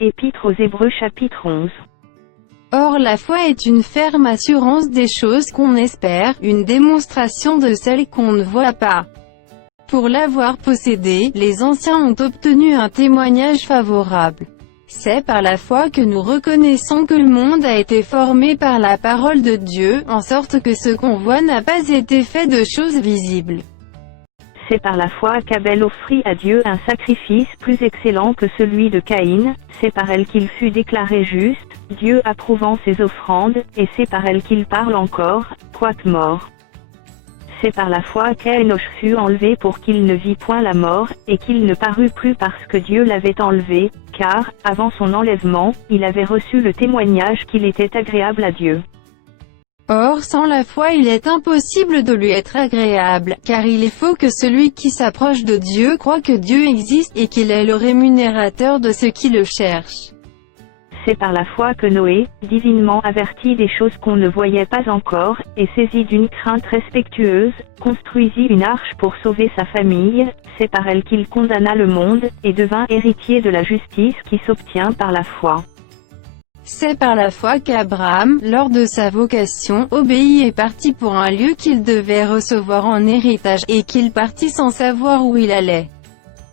Épître aux Hébreux chapitre 11. Or la foi est une ferme assurance des choses qu'on espère, une démonstration de celles qu'on ne voit pas. Pour l'avoir possédée, les anciens ont obtenu un témoignage favorable. C'est par la foi que nous reconnaissons que le monde a été formé par la parole de Dieu, en sorte que ce qu'on voit n'a pas été fait de choses visibles. C'est par la foi qu'Abel offrit à Dieu un sacrifice plus excellent que celui de Caïn, c'est par elle qu'il fut déclaré juste, Dieu approuvant ses offrandes, et c'est par elle qu'il parle encore, quoique mort. C'est par la foi qu'Enoch fut enlevé pour qu'il ne vît point la mort, et qu'il ne parut plus parce que Dieu l'avait enlevé, car, avant son enlèvement, il avait reçu le témoignage qu'il était agréable à Dieu. Or sans la foi il est impossible de lui être agréable, car il est faux que celui qui s'approche de Dieu croit que Dieu existe et qu'il est le rémunérateur de ceux qui le cherchent. C'est par la foi que Noé, divinement averti des choses qu'on ne voyait pas encore, et saisi d'une crainte respectueuse, construisit une arche pour sauver sa famille, c'est par elle qu'il condamna le monde, et devint héritier de la justice qui s'obtient par la foi. C'est par la foi qu'Abraham, lors de sa vocation, obéit et partit pour un lieu qu'il devait recevoir en héritage, et qu'il partit sans savoir où il allait.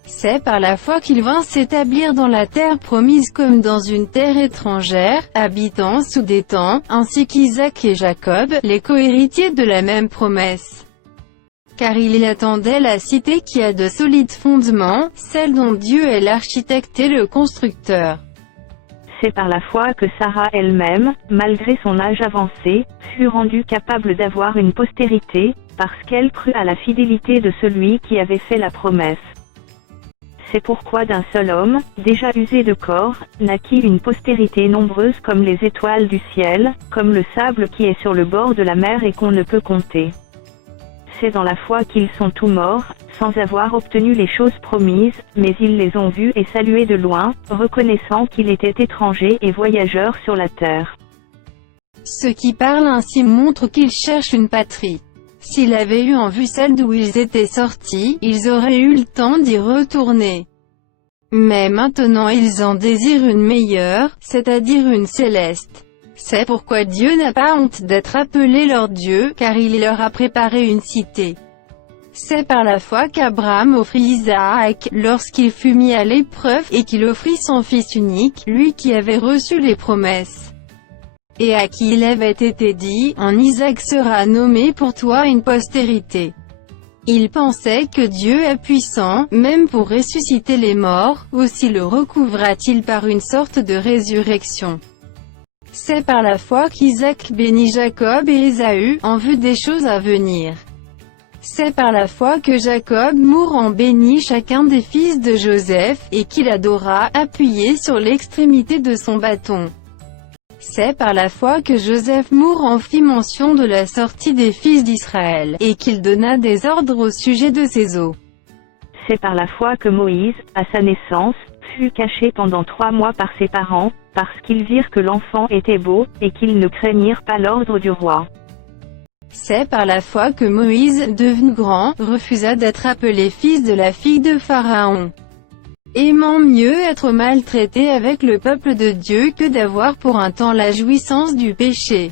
C'est par la foi qu'il vint s'établir dans la terre promise comme dans une terre étrangère, habitant sous des tents, ainsi qu'Isaac et Jacob, les cohéritiers de la même promesse. Car il y attendait la cité qui a de solides fondements, celle dont Dieu est l'architecte et le constructeur. C'est par la foi que Sarah elle-même, malgré son âge avancé, fut rendue capable d'avoir une postérité, parce qu'elle crut à la fidélité de celui qui avait fait la promesse. C'est pourquoi d'un seul homme, déjà usé de corps, naquit une postérité nombreuse comme les étoiles du ciel, comme le sable qui est sur le bord de la mer et qu'on ne peut compter. C'est dans la foi qu'ils sont tous morts, sans avoir obtenu les choses promises, mais ils les ont vues et saluées de loin, reconnaissant qu'ils étaient étrangers et voyageurs sur la terre. Ceux qui parlent ainsi montrent qu'ils cherchent une patrie. S'ils avaient eu en vue celle d'où ils étaient sortis, ils auraient eu le temps d'y retourner. Mais maintenant ils en désirent une meilleure, c'est-à-dire une céleste. C'est pourquoi Dieu n'a pas honte d'être appelé leur Dieu, car il leur a préparé une cité. C'est par la foi qu'Abraham offrit Isaac, lorsqu'il fut mis à l'épreuve, et qu'il offrit son fils unique, lui qui avait reçu les promesses. Et à qui il avait été dit, en Isaac sera nommé pour toi une postérité. Il pensait que Dieu est puissant, même pour ressusciter les morts, aussi le recouvra-t-il par une sorte de résurrection. C'est par la foi qu'Isaac bénit Jacob et Ésaü, en vue des choses à venir. C'est par la foi que Jacob mourant bénit chacun des fils de Joseph, et qu'il adora, appuyé sur l'extrémité de son bâton. C'est par la foi que Joseph mourant fit mention de la sortie des fils d'Israël, et qu'il donna des ordres au sujet de ses os. C'est par la foi que Moïse, à sa naissance, fut caché pendant 3 mois par ses parents, parce qu'ils virent que l'enfant était beau, et qu'ils ne craignirent pas l'ordre du roi. C'est par la foi que Moïse, devenu grand, refusa d'être appelé fils de la fille de Pharaon, aimant mieux être maltraité avec le peuple de Dieu que d'avoir pour un temps la jouissance du péché.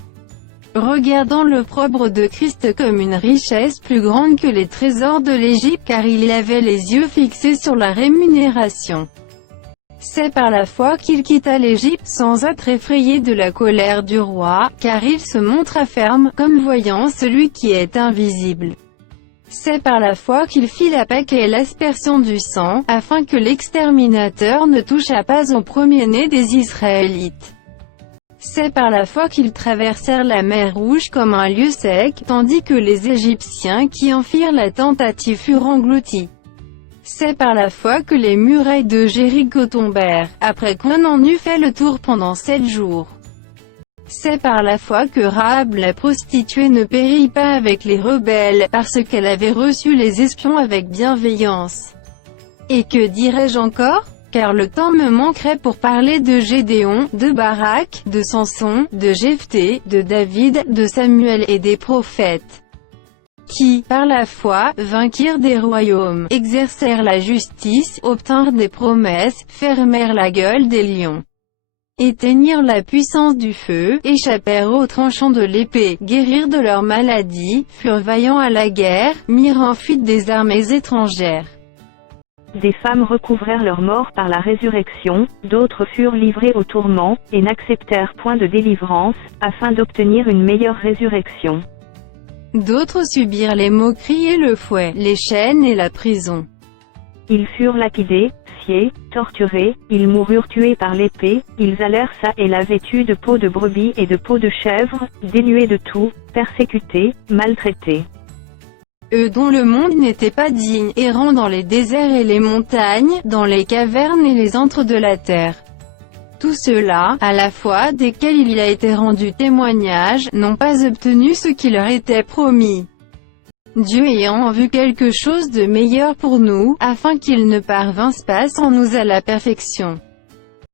Regardant l'opprobre de Christ comme une richesse plus grande que les trésors de l'Égypte, car il avait les yeux fixés sur la rémunération. C'est par la foi qu'il quitta l'Égypte sans être effrayé de la colère du roi, car il se montra ferme, comme voyant celui qui est invisible. C'est par la foi qu'il fit la Pâque et l'aspersion du sang, afin que l'exterminateur ne touchât pas au premier-né des Israélites. C'est par la foi qu'ils traversèrent la mer Rouge comme un lieu sec, tandis que les Égyptiens qui en firent la tentative furent engloutis. C'est par la foi que les murailles de Jéricho tombèrent, après qu'on en eut fait le tour pendant 7 jours. C'est par la foi que Rahab la prostituée ne périt pas avec les rebelles, parce qu'elle avait reçu les espions avec bienveillance. Et que dirais-je encore? Car le temps me manquerait pour parler de Gédéon, de Barak, de Samson, de Jephthé, de David, de Samuel et des prophètes. qui, par la foi, vainquirent des royaumes, exercèrent la justice, obtinrent des promesses, fermèrent la gueule des lions, éteignirent la puissance du feu, échappèrent aux tranchants de l'épée, guérirent de leurs maladies, furent vaillants à la guerre, mirent en fuite des armées étrangères. Des femmes recouvrèrent leur mort par la résurrection, d'autres furent livrées au tourment, et n'acceptèrent point de délivrance, afin d'obtenir une meilleure résurrection. D'autres subirent les moqueries et le fouet, les chaînes et la prison. Ils furent lapidés, sciés, torturés, ils moururent tués par l'épée, ils allèrent çà et là vêtus de peau de brebis et de peau de chèvre, dénués de tout, persécutés, maltraités. Eux dont le monde n'était pas digne, errant dans les déserts et les montagnes, dans les cavernes et les antres de la terre. Tous ceux-là, à la fois desquels il a été rendu témoignage, n'ont pas obtenu ce qui leur était promis. Dieu ayant vu quelque chose de meilleur pour nous, afin qu'ils ne parvinssent pas sans nous à la perfection.